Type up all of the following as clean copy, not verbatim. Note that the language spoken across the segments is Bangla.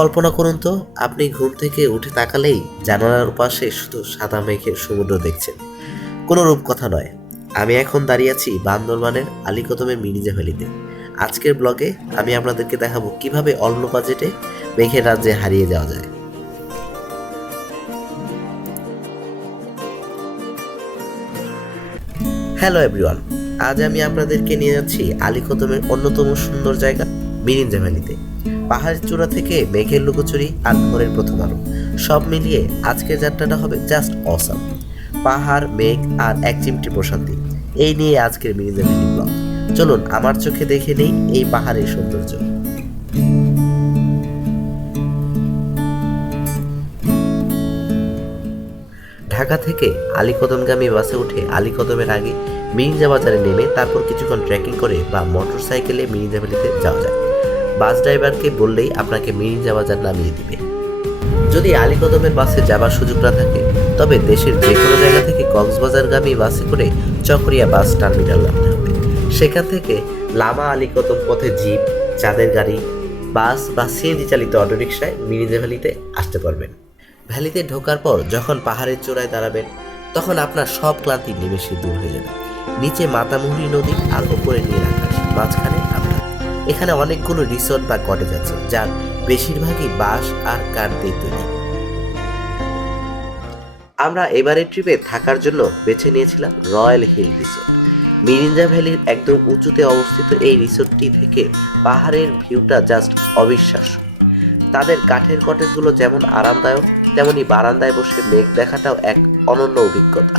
কল্পনা করুন তো, আপনি ঘুম থেকে উঠে তাকালেই জানালার পাশে শুধু সাদা মেঘের সমুদ্র দেখছেন। কোনো রূপকথা নয়। আমি এখন দাঁড়িয়ে আছি বান্দরবানের আলীকদমের মিনিজা ভ্যালিতে। আজকের ব্লগে আমি আপনাদেরকে দেখাবো কিভাবে অল্প বাজেটে মেঘের রাজ্যে হারিয়ে যাওয়া যায়। হ্যালো এভরিওয়ান, আজ আমি আপনাদেরকে নিয়ে যাচ্ছি আলীকদমের অন্যতম সুন্দর জায়গা মিরিঞ্জা ভ্যালিতে। পাহাড়ের চূড়া থেকে মেঘের লুকোচুরি আর ভোরের প্রথম আলো, সব মিলিয়ে আজকের যাত্রাটা হবে জাস্ট অসাম। পাহাড়, মেঘ আর এক চিমটি প্রশান্তি, এই নিয়ে আজকের মিরিঞ্জা ভ্যালি ব্লগ। চলুন আমার চোখে দেখে নেই এই পাহাড়ের সৌন্দর্য। ঢাকা থেকে আলীকদমগামী বাসে উঠে আলীকদমের আগে মিরিঞ্জা বাজারে নেমে তারপর কিছুক্ষণ ট্রেকিং করে বা মোটর সাইকেলে মিরিঞ্জা ভ্যালিতে যাওয়া যায়। বাস ড্রাইভারকে বললেই আপনাকে মিরিঞ্জা বাজার নামিয়ে দিবে। যদি আলীকদমের বাসে যাবার সুযোগ না থাকে, তবে দেশের যে কোনো জায়গা থেকে কক্সবাজারগামী বাসে করে চকরিয়া বাস টার্মিনাল নামতে হবে। সেখান থেকে লামা আলীকদম পথে জিপ, চাঁদের গাড়ি, বাস বা সিএনজি চালিত অটোরিকশায় মিরিঞ্জা ভ্যালিতে আসতে পারবেন। ভ্যালিতে ঢোকার পর যখন পাহাড়ের চূড়ায় দাঁড়াবেন, তখন আপনার সব ক্লান্তি নিমেষে দূর হয়ে যাবে। নিচে মাতামুহুরী নদী আর উপরে নীল আকাশ, মাঝখানে আমরা। এখানে অনেকগুলো রিসোর্ট বা কটেজ আছে, যার বেশিরভাগই বাঁশ আর কাঠ দিয়ে তৈরি। আমরা এবারের ট্রিপে থাকার জন্য বেছে নিয়েছিলাম রয়্যাল হিল রিসোর্ট। মিরিঞ্জা ভ্যালির একদম উঁচুতে অবস্থিত এই রিসোর্টটি থেকে পাহাড়ের ভিউটা জাস্ট অবিশ্বাস্য। তাদের কাঠের কটেজগুলো যেমন আরামদায়ক, তেমনি বারান্দায় বসে মেঘ দেখাটাও এক অনন্য অভিজ্ঞতা।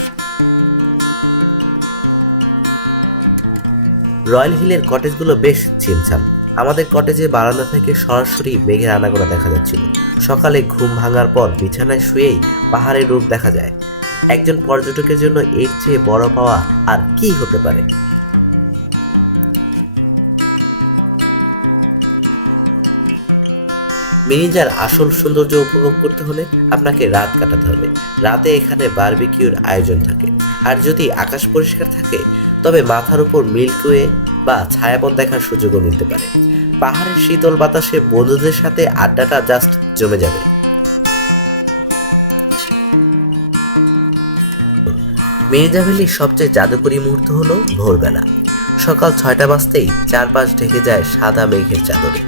রয়্যাল হিলের কটেজগুলো বেশ ছিমছাম। আমাদের কটেজে বারান্দা থেকে সরাসরি মেঘের আনাগোনা দেখা যাচ্ছিল। সকালে ঘুম ভাঙার পর বিছানায় শুয়েই পাহাড়ের রূপ দেখা যায়। একজন পর্যটকের জন্য এর চেয়ে বড় পাওয়া আর কি হতে পারে। মিরিঞ্জার আসল সৌন্দর্য উপভোগ করতে হলে আপনাকে রাত কাটাতে হবে। রাতে এখানে বারবিকিউর আয়োজন থাকে, আর যদি আকাশ পরিষ্কার থাকে তবে মাথার উপর মিল্কওয়ে বা ছায়াপথ দেখার সুযোগও মিলতে পারে। পাহাড়ের শীতল বাতাসে বন্ধুদের সাথে আড্ডাটা জাস্ট জমে যাবে। মিরিঞ্জা ভ্যালির সবচেয়ে জাদুকরী মুহূর্ত হলো ভোরবেলা। সকাল 6টা বাজতেই চারপাশ ঢেকে যায় সাদা মেঘের চাদরে।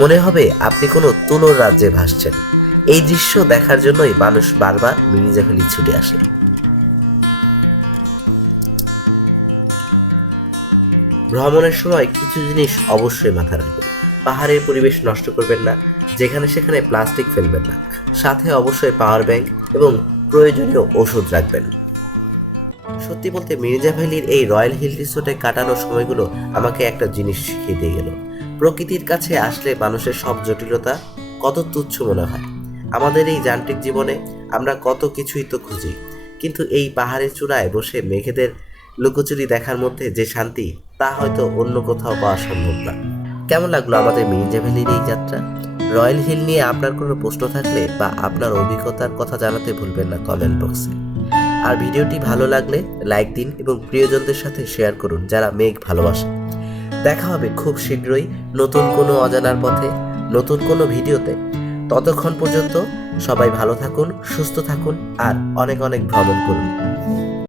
মনে হবে আপনি কোনো তুলোর রাজ্যে ভাসছেন। এই দৃশ্য দেখার জন্যই মানুষ বারবার মিরিঞ্জা ভ্যালি ছুটে আসে। ভ্রমণের সময় কিছু জিনিস অবশ্যই মাথায় রাখবেন। পাহাড়ের পরিবেশ নষ্ট করবেন না, যেখানে সেখানে প্লাস্টিক ফেলবেন না, সাথে অবশ্যই পাওয়ার ব্যাংক এবং প্রয়োজনীয় ওষুধ রাখবেন। সত্যি বলতে মিরিঞ্জা ভ্যালির এই রয়্যাল হিল রিসোর্টে কাটানো সময়গুলো আমাকে একটা জিনিস শিখিয়ে দিয়ে গেল। প্রকৃতির কাছে আসলে মানুষের সব জটিলতা কত তুচ্ছ মনে হয়। আমাদের এই যান্ত্রিক জীবনে আমরা কত কিছুই তো খুঁজি, কিন্তু এই পাহাড়ের চূড়ায় বসে মেঘেদের লুকোচুরি দেখার মধ্যে যে শান্তি, তা হয়তো অন্য কোথাও পাওয়া সম্ভব না। কেমন লাগলো আমাদের মিরিঞ্জা ভ্যালির এই যাত্রা? রয়্যাল হিল নিয়ে আপনার কোনো প্রশ্ন থাকলে বা আপনার অভিজ্ঞতার কথা জানাতে ভুলবেন না কমেন্ট বক্সে। আর ভিডিওটি ভালো লাগলে লাইক দিন এবং প্রিয়জনদের সাথে শেয়ার করুন যারা মেঘ ভালোবাসে। দেখা হবে খুব শীঘ্রই নতুন কোনো অজানার পথে, নতুন কোনো ভিডিওতে। ততক্ষণ পর্যন্ত সবাই ভালো থাকুন, সুস্থ থাকুন আর অনেক অনেক ভ্রমণ করুন।